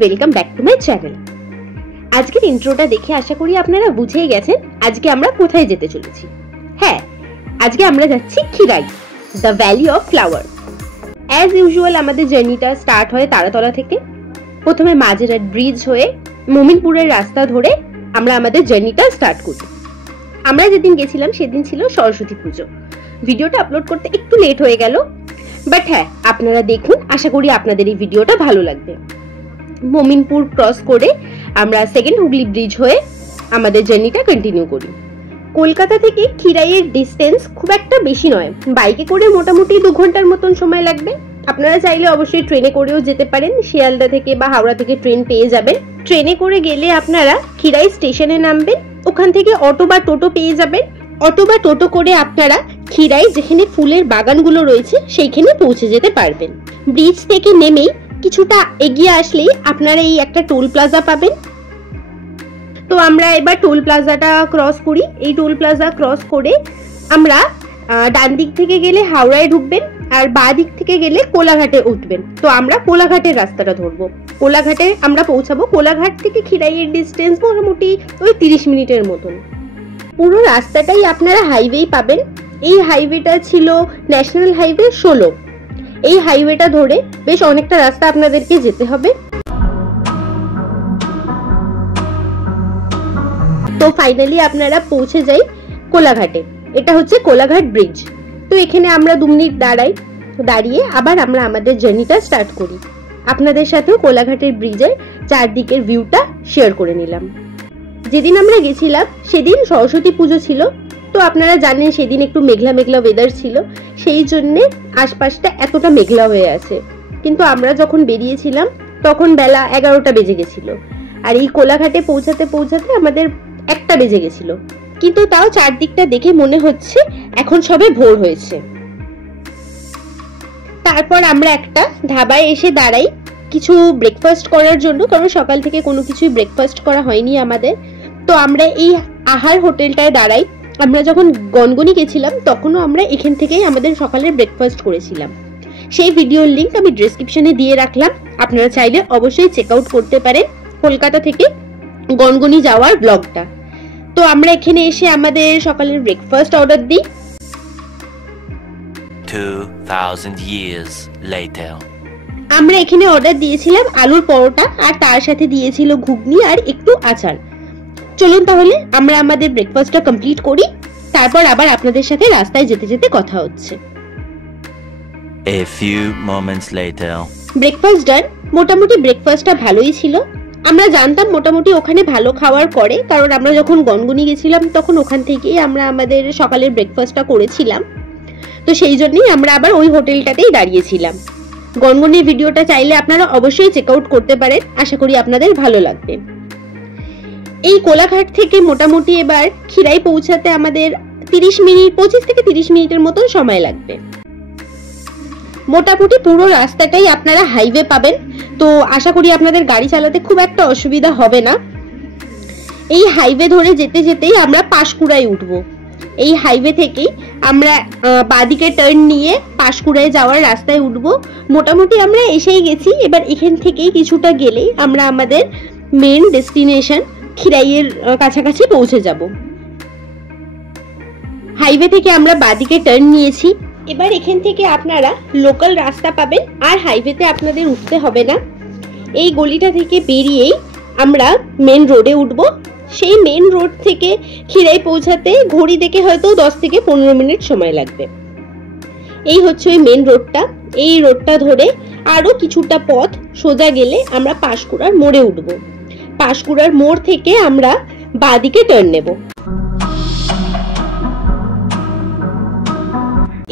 Welcome back to my channel. আজকের ইন্ট্রোটা দেখে আশা করি আপনারা বুঝেই গেছেন আজকে আমরা কোথায় যেতে চলেছি। হ্যাঁ, আজকে আমরা যাচ্ছি Khirai, the valley of flower. As usual আমাদের জার্নিটা স্টার্ট হয় তারাতলা থেকে। প্রথমে মাঝেরহাট ব্রিজ হয়ে মোমিনপুরের রাস্তা ধরে আমরা আমাদের জার্নিটা স্টার্ট করি। আমরা যেদিন গেছিলাম সেদিন ছিল সরস্বতী পুজো। ভিডিওটা আপলোড করতে একটু লেট হয়ে গেল, বাট হ্যাঁ, আপনারা দেখুন, আশা করি আপনাদের এই ভিডিওটা ভালো লাগবে। মোমিনপুর ক্রস করে আমরা সেকেন্ড হুগলি ব্রিজ হয়ে আমাদের জার্নিটা কন্টিনিউ করি। কলকাতা থেকে খিরাইয়ের ডিস্টেন্স খুব একটা বেশি নয়, বাইকে করে মোটামুটি 2 ঘন্টার মতন সময় লাগবে। আপনারা চাইলে অবশ্যই ট্রেনে করেও যেতে পারেন, শিয়ালদা থেকে বা হাওড়া থেকে ট্রেন পেয়ে যাবেন। ট্রেনে করে গেলে আপনারা খিরাই স্টেশনে নামবেন, ওখান থেকে অটো বা টোটো পেয়ে যাবেন। অটো বা টোটো করে আপনারা খিরাই যেখানে ফুলের বাগানগুলো রয়েছে সেইখানে পৌঁছে যেতে পারবেন। ব্রিজ থেকে নেমেই কিছুটা এগিয়ে আসলেই আপনারা এই একটা টোল প্লাজা পাবেন। তো আমরা এবার টোল প্লাজাটা ক্রস করি। এই টোল প্লাজা ক্রস করে আমরা ডান দিক থেকে গেলে হাওড়ায় ঢুকবেন, আর বাঁ দিক থেকে গেলে কোলাঘাটে উঠবেন। তো আমরা কোলাঘাটের রাস্তাটা ধরবো। কোলাঘাটে আমরা পৌঁছাবো। কোলাঘাট থেকে খিরাইয়ের ডিস্টেন্স মোটামুটি ওই 30 মিনিটের মতন। পুরো রাস্তাটাই আপনারা হাইওয়েই পাবেন। এই হাইওয়েটা ছিল ন্যাশনাল হাইওয়ে 16। এই হাইওয়েটা ধরে বেশ অনেকটা রাস্তা আপনাদেরকে যেতে হবে। তো ফাইনালি আপনারা পৌঁছে যাই কোলাঘাটে। এটা হচ্ছে কোলাঘাট ব্রিজ। তো এখানে আমরা 2 মিনিট দাঁড়িয়ে আবার আমরা আমাদের জার্নিটা স্টার্ট করি। আপনাদের সাথেও কোলাঘাটের ব্রিজের চারদিকের ভিউটা শেয়ার করে নিলাম। যেদিন আমরা গেছিলাম সেদিন সরস্বতী পুজো ছিল। তো আপনারা জানেন সেদিন একটু মেঘলা মেঘলা ওয়েদার ছিল, সেই জন্যে আশপাশটা এতটা মেঘলা হয়ে আছে। কিন্তু আমরা যখন বেরিয়েছিলাম তখন বেলা 11টা বেজে গেছিল, আর এই কোলাঘাটে পৌঁছাতে পৌঁছাতে আমাদের 1টা বেজে গেছিল। কিন্তু তাও চারদিকটা দেখে মনে হচ্ছে এখন সবে ভোর হয়েছে। তারপর আমরা একটা ধাবায় এসে দাঁড়াই কিছু ব্রেকফাস্ট করার জন্য, কারণ সকাল থেকে কোনো কিছুই ব্রেকফাস্ট করা হয়নি আমাদের। তো আমরা এই আহার হোটেলটায় দাঁড়াই। আমরা যখন গনগনি গেছিলাম তখনও আমরা এখান থেকেই আমাদের সকালের ব্রেকফাস্ট করেছিলাম। সেই ভিডিওর লিংক আমি ডেসক্রিপশনে দিয়ে রাখলাম, আপনারা চাইলে অবশ্যই চেক আউট করতে পারেন কলকাতা থেকে গনগনি যাওয়ার ব্লগটা। তো আমরা এখানে এসে আমাদের সকালের ব্রেকফাস্ট অর্ডার দিই। 2000 years later আমরা এখানে অর্ডার দিয়েছিলাম আলুর পরোটা, আর তার সাথে দিয়েছিল ঘুগনি আর একটু আচার। চলুন তাহলে আমরা আমাদের ব্রেকফাস্টটা কমপ্লিট করি, তারপর আবার আপনাদের সাথে রাস্তায় যেতে যেতে কথা হচ্ছে। A few moments later breakfast done. মোটামুটি ব্রেকফাস্টটা ভালোই ছিল। আমরা জানতাম মোটামুটি ওখানে ভালো খাবার করে, কারণ আমরা যখন গনগনি গেছিলাম তখন ওখান থেকেই আমরা আমাদের সকালের ব্রেকফাস্টটা করেছিলাম। তো সেই জন্যই আমরা আবার ওই হোটেলটাতেই দাঁড়িয়েছিলাম। গনগনির ভিডিওটা চাইলে আপনারা অবশ্যই চেক আউট করতে পারেন, আশা করি আপনাদের ভালো লাগবে। এই কোলাঘাট থেকে মোটামুটি এবার খিরাই পৌঁছাতে আমাদের 25 থেকে 30 মিনিটের মতন সময় লাগবে। মোটামুটি পুরো রাস্তাটাই আপনারা হাইওয়ে পাবেন, তো আশা করি আপনাদের গাড়ি চালাতে খুব একটা অসুবিধা হবে না। এই হাইওয়ে ধরে যেতে যেতেই আমরা পাঁশকুড়ায় উঠবো। এই হাইওয়ে থেকেই আমরা বাঁদিকে টার্ন নিয়ে পাঁশকুড়ায় যাওয়ার রাস্তায় উঠবো। মোটামুটি আমরা এসেই গেছি। এবার এখান থেকেই কিছুটা গেলেই আমরা আমাদের মেন ডেস্টিনেশন খিরাইয়ের কাছাকাছি পৌঁছে যাব। হাইওয়ে থেকে আমরা বাঁদিকে টার্ন নিয়েছি। এবার এখান থেকে আপনারা লোকাল রাস্তা পাবেন, আর হাইওয়েতে আপনাদের উঠতে হবে না। এই গলিটা থেকে বেরিয়েই আমরা মেন রোডে উঠবো। সেই মেন রোড থেকে খিরাই পৌঁছাতে ঘড়ি দেখে হয়তো 10 থেকে 15 মিনিট সময় লাগবে। এই হচ্ছে ওই মেন রোডটা। এই রোডটা ধরে আরো কিছুটা পথ সোজা গেলে আমরা পাঁশকুড়ার মোড়ে উঠবো। পাঁশকুড়ার মোড় থেকে আমরা বাঁদিকে টার্ন নেব।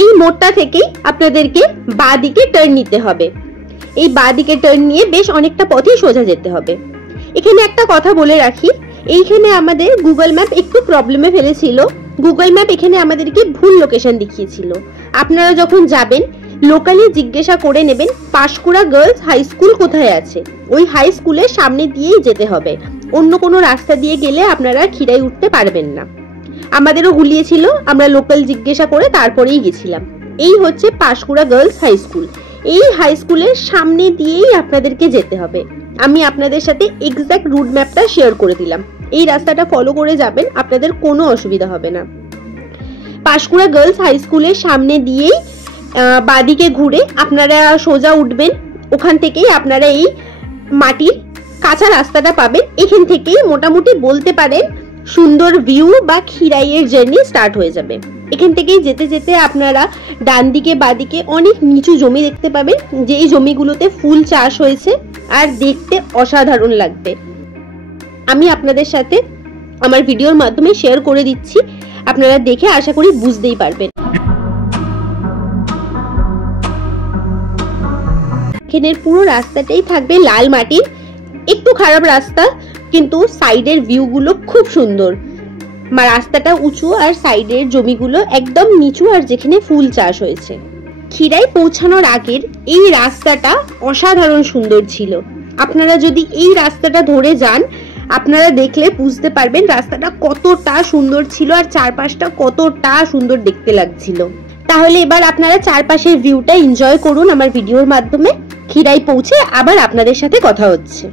এই মোড়টা থেকেই আপনাদেরকে বাঁদিকে টার্ন নিতে হবে। এই বাঁদিকে টার্ন নিয়ে বেশ অনেকটা পথই সোজা যেতে হবে। এখানে একটা কথা বলে রাখি, এইখানে আমাদের গুগল ম্যাপ একটু প্রবলেমে ফেলেছিল। গুগল ম্যাপ এখানে আমাদেরকে ভুল লোকেশন দেখিয়েছিল। আপনারা যখন যাবেন লোকালি জিজ্ঞাসা করে নেবেন পাঁশকুড়া গার্লস হাই স্কুল কোথায় আছে। ওই হাই স্কুলের সামনে দিয়েই যেতে হবে, অন্য কোনো রাস্তা দিয়ে গেলে আপনারা খিরাই উঠতে পারবেন না। আমাদেরও গুলিয়েছিল, আমরা লোকাল জিজ্ঞাসা করে তারপরেই গেছিলাম। এই হচ্ছে পাঁশকুড়া গার্লস হাই স্কুল। এই হাই স্কুলের সামনে দিয়েই আপনাদেরকে যেতে হবে। আমি আপনাদের সাথে এক্সাক্ট রুট ম্যাপটা শেয়ার করে দিলাম। এই রাস্তাটা ফলো করে যাবেন, আপনাদের কোনো অসুবিধা হবে না। পাঁশকুড়া গার্লস হাই স্কুলের সামনে দিয়েই বাঁদিকে ঘুরে আপনারা সোজা উঠবেন। ওখান থেকেই আপনারা এই মাটির কাঁচা রাস্তাটা পাবেন। এখান থেকেই মোটামুটি বলতে পারেন সুন্দর ভিউ বা খিরাইয়ের জার্নি স্টার্ট হয়ে যাবে। এখান থেকেই যেতে যেতে আপনারা ডান দিকে বাঁদিকে অনেক নিচু জমি দেখতে পাবেন, যেই জমিগুলোতে ফুল চাষ হয়েছে আর দেখতে অসাধারণ লাগবে। আমি আপনাদের সাথে আমার ভিডিওর মাধ্যমে শেয়ার করে দিচ্ছি, আপনারা দেখে আশা করি বুঝতেই পারবেন। এখানের পুরো রাস্তাটাই থাকবে লাল মাটির, একটু খারাপ রাস্তা কিন্তু সাইডের ভিউগুলো খুব সুন্দর। রাস্তাটা উঁচু আর সাইডের জমিগুলো একদম নিচু আর যেখানে ফুল চাষ হয়েছে। খিরাই পৌঁছানোর আগের এই রাস্তাটা অসাধারণ সুন্দর ছিল। আপনারা যদি এই রাস্তাটা ধরে যান আপনারা দেখলে বুঝতে পারবেন রাস্তাটা কতটা সুন্দর ছিল আর চারপাশটা কতটা সুন্দর দেখতে লাগছিল। তাহলে এবার আপনারা চারপাশের ভিউটা এনজয় করুন আমার ভিডিওর মাধ্যমে। খিরাই পৌঁছে আবার আপনাদের সাথে কথা হচ্ছে।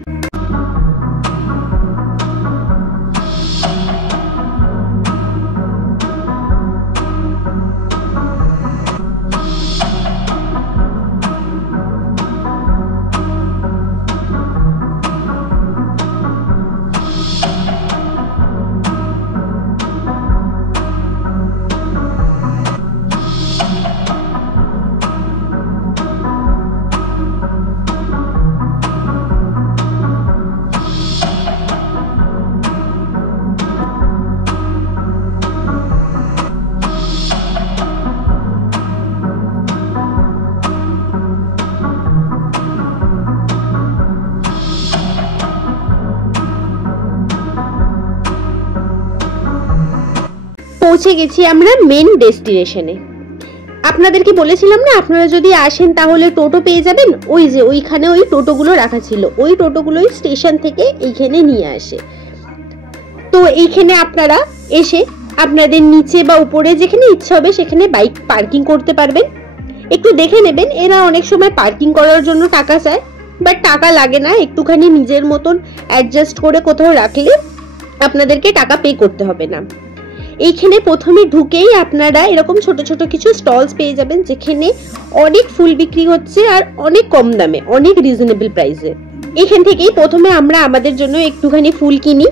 পৌঁছে গেছি আমরা মেন ডেস্টিনেশনে। আপনাদেরকে বলেছিলাম না আপনারা যদি আসেন তাহলে টোটো পেয়ে যাবেন। ওই যে ওইখানে ওই টোটোগুলো রাখা ছিল, ওই টোটোগুলোই স্টেশন থেকে এইখানে নিয়ে আসে। তো এইখানে আপনারা এসে আপনাদের নিচে বা উপরে যেখানে ইচ্ছা হবে সেখানে বাইক পার্কিং করতে পারবেন। একটু দেখে নেবেন, এরা অনেক সময় পার্কিং করার জন্য টাকা চায়, বাট টাকা লাগে না। একটুখানি নিজের মতন অ্যাডজাস্ট করে কোথাও রাখলে আপনাদেরকে টাকা পে করতে হবে না। এইখানে প্রথমে ঢুকেই আপনারা এরকম ছোট ছোট কিছু স্টলস পেয়ে যাবেন যেখানে অনেক ফুল বিক্রি হচ্ছে আর অনেক কম দামে, অনেক রিজনেবল প্রাইসে। এখান থেকেই প্রথমে আমরা আমাদের জন্য একটুখানি ফুল কিনি।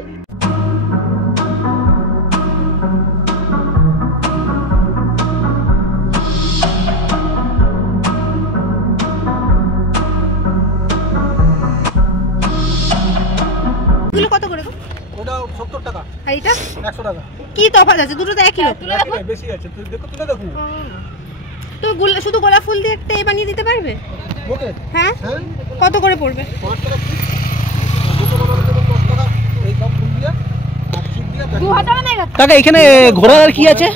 কত করে? ওটা 70 টাকা। আর এটা 100 টাকা। কি তফাৎ আছে? দুটো তো একই রকম। তুলে দেখো বেশি আছে, তুই দেখো তুলে দেখো। তো শুধু গোলাপ ফুল দিয়ে একটা বানিয়ে দিতে পারবে? ওকে হ্যাঁ, কত করে পড়বে? 5 টাকা পিস। দুটো বানাতে 10 টাকা। এই সব ফুল দিয়ে আর চিপ দিয়ে 2000 টাকা নেই কাকা। এখানে ঘোরার আর কি আছে?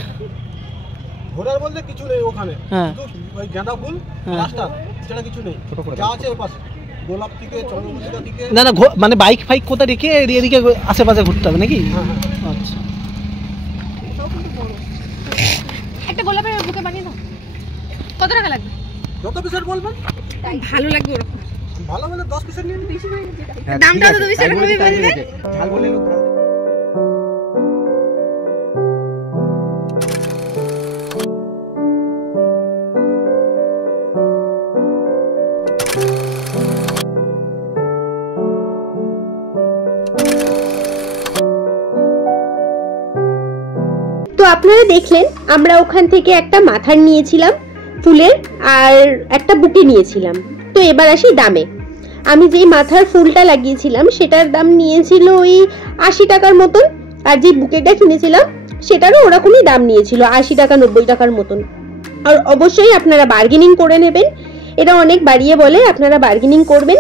ঘোরার বলতে কিছু নেই ওখানে, হ্যাঁ। শুধু ওই গাঁদা ফুল রাস্তা ছাড়া কিছু নেই। যা আছে ওই পাশে গোলাপ থেকে চন্দ্রমল্লিকা থেকে। না না, মানে বাইক ফাইক কোথায় রেখে এদিকে আশেপাশে ঘুরতে হবে নাকি? আচ্ছা, একটা গোলাপের বুকে বানিয়ে দাও। কত টাকা লাগবে? যত পিসের বলবেন ভালো লাগবে ওরকম। ভালো হলে 10 পিসের নিয়ে বেশি হয়ে যাবে। দামটা তো তুমি সেরকমই বলবে। ঝাল বলে লোক তো আপনারা দেখলেন আমরা ওখান থেকে একটা মাথার নিয়েছিলাম ফুলের, আর একটা বুকে নিয়েছিলাম। তো এবার আসি দামে। আমি যেই মাথার ফুলটা লাগিয়েছিলাম সেটার দাম নিয়েছিল ওই 80 টাকার মতন, আর যে বুকেটা কিনেছিলাম সেটারও ওরকমই দাম নিয়েছিল 80 টাকা 90 টাকার মতন। আর অবশ্যই আপনারা বার্গেনিং করে নেবেন, এটা অনেক বাড়িয়ে বলে, আপনারা বার্গেনিং করবেন,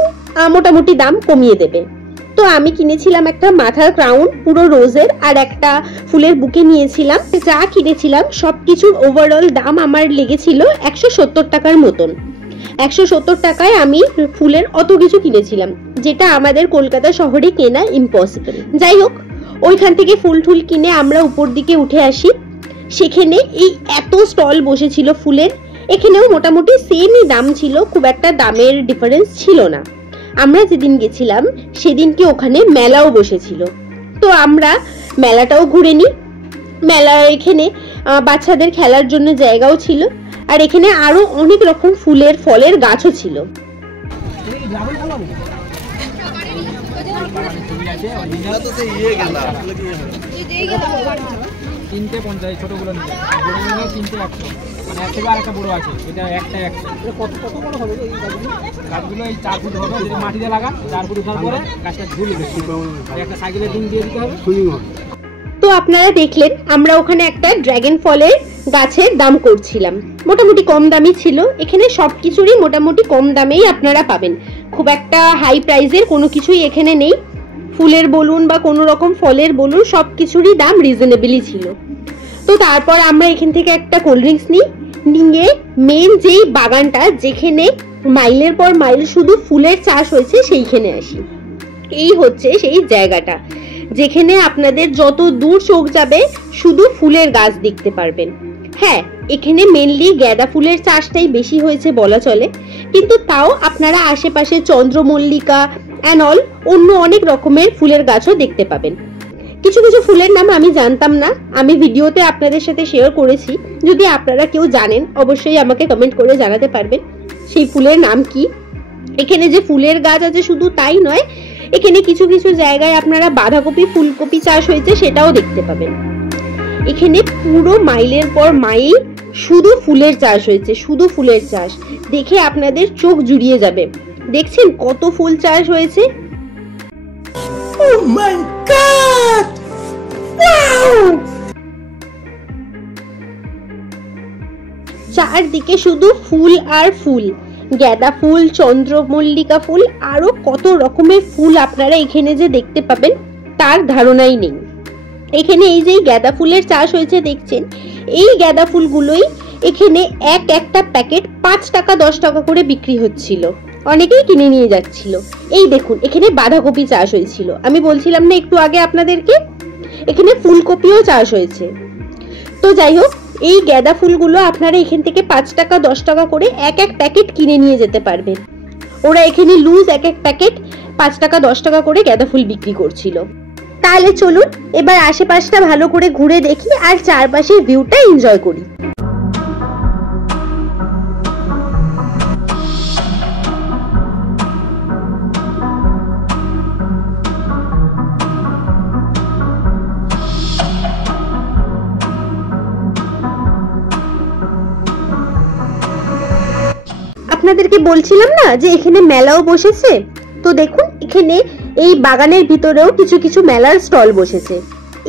মোটামুটি দাম কমিয়ে দেবে। তো আমি কিনেছিলাম একটা মাথার ক্রাউন পুরো রোজের, আর একটা ফুলের বুকে নিয়েছিলাম। যা কিনেছিলাম সবকিছুর ওভারঅল দাম আমার লেগেছিল 170 টাকার মতন। 170 টাকায় আমি ফুলের অত কিছু কিনেছিলাম, যেটা আমাদের কলকাতা শহরে কেনা ইম্পসিবল। যাই হোক, ওইখান থেকে ফুল টুল কিনে আমরা উপর দিকে উঠে আসি। সেখানে এই এত স্টল বসেছিল ফুলের, এখানেও মোটামুটি সেমই দাম ছিল, খুব একটা দামের ডিফারেন্স ছিল না। আমরা যেদিন গেছিলাম সেদিনকে ওখানে মেলাও বসেছিল, তো আমরা মেলাটাও ঘুরে নিই। মেলার এখানে বাচ্চাদের খেলার জন্য জায়গাও ছিল, আর এখানে আরো অনেক রকম ফুলের ফলের গাছও ছিল। তিনটে 50 ছোটগুলো নিতে, বড়গুলো নিয়ে 3টে 100, মানে এর থেকে আরেকটা বড় আছে, এটা একটা 100। কত কত বড় হবে এই গাছগুলো? গাছগুলো এই 4 ফুট হবে, যদি মাটিতে লাগা 4 ফুট উঠার পরে গাছটা ঝুলে একটা সাইকেলের ডিম দিয়ে দিতে হবে, সুইং হয়। তো আপনারা দেখলেন আমরা ওখানে একটা ড্রাগন ফলের গাছের দাম করছিলাম, মোটামুটি কম দামি ছিল। এখানে সবকিছুরই মোটামুটি কম দামেই আপনারা পাবেন, খুব একটা হাই প্রাইসের কোনো কিছুই এখানে নেই। ফুলের বলুন বা কোনো রকম ফলের বলুন, সবকিছুরই দাম রিজনেবলই ছিল। তো তারপর আমরা এখান থেকে একটা কোল্ড ড্রিঙ্কস নিয়ে মেন যেই বাগানটা, যেখানে মাইলের পর মাইল শুধু ফুলের চাষ হয়েছে, সেইখানে আসি। এই হচ্ছে সেই জায়গাটা যেখানে আপনাদের যত দূর চোখ যাবে শুধু ফুলের গাছ দেখতে পারবেন। হ্যাঁ, এখানে মেনলি গাঁদা ফুলের চাষটাই বেশি হয়েছে বলা চলে, কিন্তু তাও আপনারা আশেপাশে চন্দ্রমল্লিকা অ্যান্ড অল অন্য অনেক রকমের ফুলের গাছও দেখতে পাবেন। কিছু কিছু ফুলের নাম আমি জানতাম না, আমি ভিডিওতে আপনাদের সাথে শেয়ার করেছি। যদি আপনারা কেউ জানেন অবশ্যই আমাকে কমেন্ট করে জানাতে পারবেন সেই ফুলের নাম কি। এখানে যে ফুলের গাছ আছে শুধু তাই নয়, এখানে কিছু কিছু জায়গায় আপনারা বাঁধাকপি ফুলকপি চাষ হয়েছে সেটাও দেখতে পাবেন। এখানে পুরো মাইলের পর মাইল শুধু ফুলের চাষ হয়েছে, শুধু ফুলের চাষ। দেখে আপনাদের চোখ জুড়িয়ে যাবে। দেখছেন কত ফুল চাষ হয়েছে। চারদিকে শুধু ফুল আর ফুল, গাঁদা ফুল, চন্দ্রমল্লিকা ফুল, আরো কত রকমের ফুল আপনারা এখানে যে দেখতে পাবেন তার ধারণাই নেই। এখানে এই যে গাঁদা ফুলের চাষ হয়েছে দেখছেন, এই গাঁদা ফুলগুলোই এখানে একটা প্যাকেট 5 টাকা 10 টাকা করে বিক্রি হচ্ছিল, অনেকেই কিনে নিয়ে যাচ্ছিল। এই দেখুন এখানে বাঁধাকপি চাষ হয়েছিল, আমি বলছিলাম না একটু আগে আপনাদেরকে, এখানে ফুলকপিও চাষ হয়েছে। তো যাই হোক, এই গাঁদা ফুলগুলো আপনারা এখান থেকে 5 টাকা 10 টাকা করে এক প্যাকেট কিনে নিয়ে যেতে পারবেন। ওরা এখানে লুজ এক প্যাকেট 5 টাকা 10 টাকা করে গাঁদা ফুল বিক্রি করছিল। তাহলে চলুন এবার আশেপাশটা ভালো করে ঘুরে দেখি আর চারপাশের ভিউটা এনজয় করি। আপনাদেরকে বলছিলাম না যে এখানে মেলাও বসেছে, তো দেখুন এখানে এই বাগানের ভিতরেও কিছু কিছু মেলার স্টল বসেছে।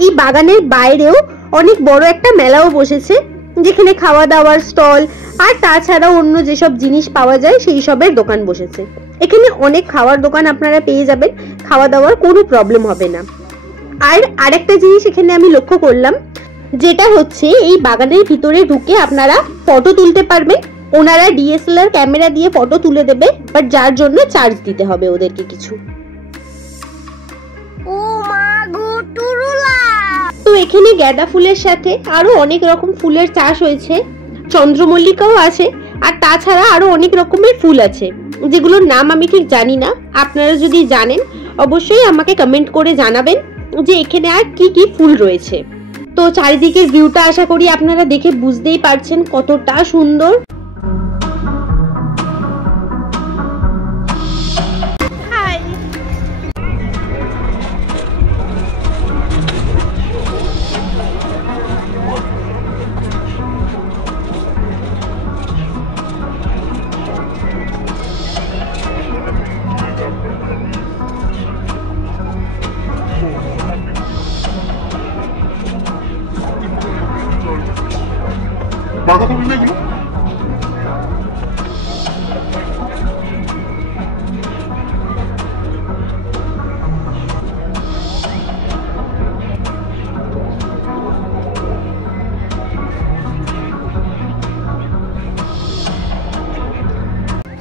এই বাগানের বাইরেও অনেক বড় একটা মেলাও বসেছে, যেখানে খাওয়া দাওয়ার স্টল আর তাছাড়াও অন্য যেসব জিনিস পাওয়া যায় সেই সবের দোকান বসেছে। এখানে অনেক খাওয়ার দোকান আপনারা পেয়ে যাবেন, খাওয়া দাওয়ার কোনো প্রবলেম হবে না। আর আরেকটা জিনিস এখানে আমি লক্ষ্য করলাম, যেটা হচ্ছে এই বাগানের ভিতরে ঢুকে আপনারা ফটো তুলতে পারবেন। ওনারা ডিএসএলআর ক্যামেরা দিয়ে ফটো তুলে দেবে, বাট যার জন্য চার্জ দিতে হবে ওদেরকে কিছু। তো এখানে গাঁদা ফুলের সাথে আরো অনেক রকম ফুলের চাষ হয়েছে, চন্দ্রমল্লিকাও আছে, আর তাছাড়া আরো অনেক রকমের ফুল আছে যেগুলোর নাম আমি ঠিক জানি না। আপনারা যদি জানেন অবশ্যই আমাকে কমেন্ট করে জানাবেন যে এখানে আর কি কি ফুল রয়েছে। তো চারিদিকের ভিউটা আশা করি আপনারা দেখে বুঝতেই পারছেন কতটা সুন্দর।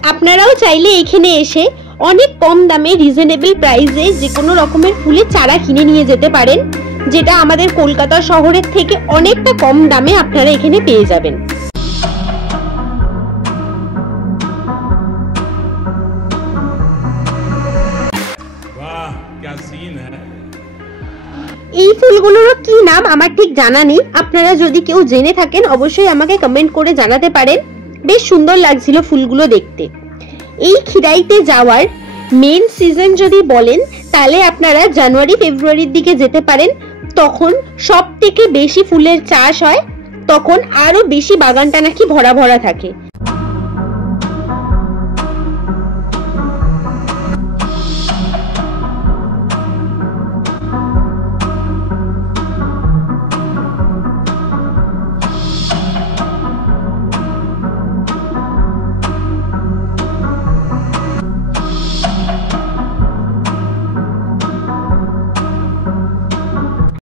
আপনারাও চাইলে এখানে এসে অনেক কম দামে রিজনেবল প্রাইসে যে কোনো রকমের ফুলের চারা কিনে নিয়ে যেতে পারেন, যেটা আমাদের কলকাতা শহরের থেকে অনেকটা কম দামে আপনারা এখানে পেয়ে যাবেন। এই ফুলগুলোর কি নাম আমার ঠিক জানা নেই, আপনারা যদি কেউ জেনে থাকেন অবশ্যই আমাকে কমেন্ট করে জানাতে পারেন। বেশ সুন্দর লাগছিল ফুলগুলো দেখতে। এই খিরাইতে যাওয়ার মেন সিজন যদি বলেন তাহলে আপনারা জানুয়ারি ফেব্রুয়ারির দিকে যেতে পারেন, তখন সব থেকে বেশি ফুলের চাষ হয়, তখন আরো বেশি বাগানটা নাকি ভরা ভরা থাকে।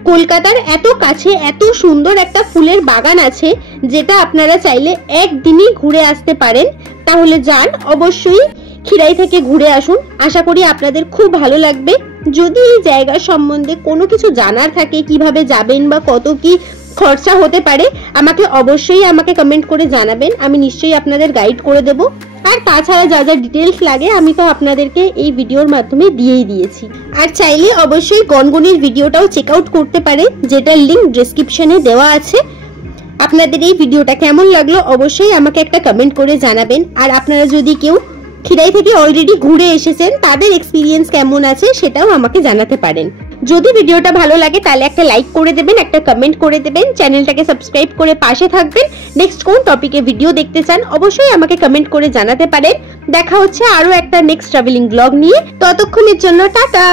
কলকাতার এত কাছে এত সুন্দর একটা ফুলের বাগান আছে, যেটা আপনারা চাইলে একদিনই ঘুরে আসতে পারেন। তাহলে যান, অবশ্যই খিরাই থেকে ঘুরে আসুন, আশা করি আপনাদের খুব ভালো লাগবে। যদি এই জায়গার সম্বন্ধে কোনো কিছু জানার থাকে, কিভাবে যাবেন বা কত কি খরচা হতে পারে, আমাকে কমেন্ট করে জানাবেন, আমি নিশ্চয়ই আপনাদের গাইড করে দেব। আর তাছাড়া যা যা ডিটেলস লাগে আমি তো আপনাদেরকে এই ভিডিওর মাধ্যমে দিয়েই দিয়েছি। আর চাইলে অবশ্যই গনগনির ভিডিওটাও চেক আউট করতে পারেন, যেটার লিংক ডেসক্রিপশনে দেওয়া আছে। আপনাদের এই ভিডিওটা কেমন লাগলো অবশ্যই আমাকে একটা কমেন্ট করে জানাবেন। আর আপনারা যদি কেউ খিরাই থেকে অলরেডি ঘুরে এসেছেন, তাদের এক্সপিরিয়েন্স কেমন আছে সেটাও আমাকে জানাতে পারেন। যদি ভিডিওটা ভালো লাগে তাহলে একটা লাইক করে দেবেন, একটা কমেন্ট করে দেবেন, চ্যানেলটাকে সাবস্ক্রাইব করে পাশে থাকবেন। নেক্সট কোন টপিকে ভিডিও দেখতে চান অবশ্যই আমাকে কমেন্ট করে জানাতে পারেন। দেখা হচ্ছে আরো একটা নেক্সট ট্রাভেলিং ব্লগ নিয়ে, ততক্ষণের জন্য টাটা।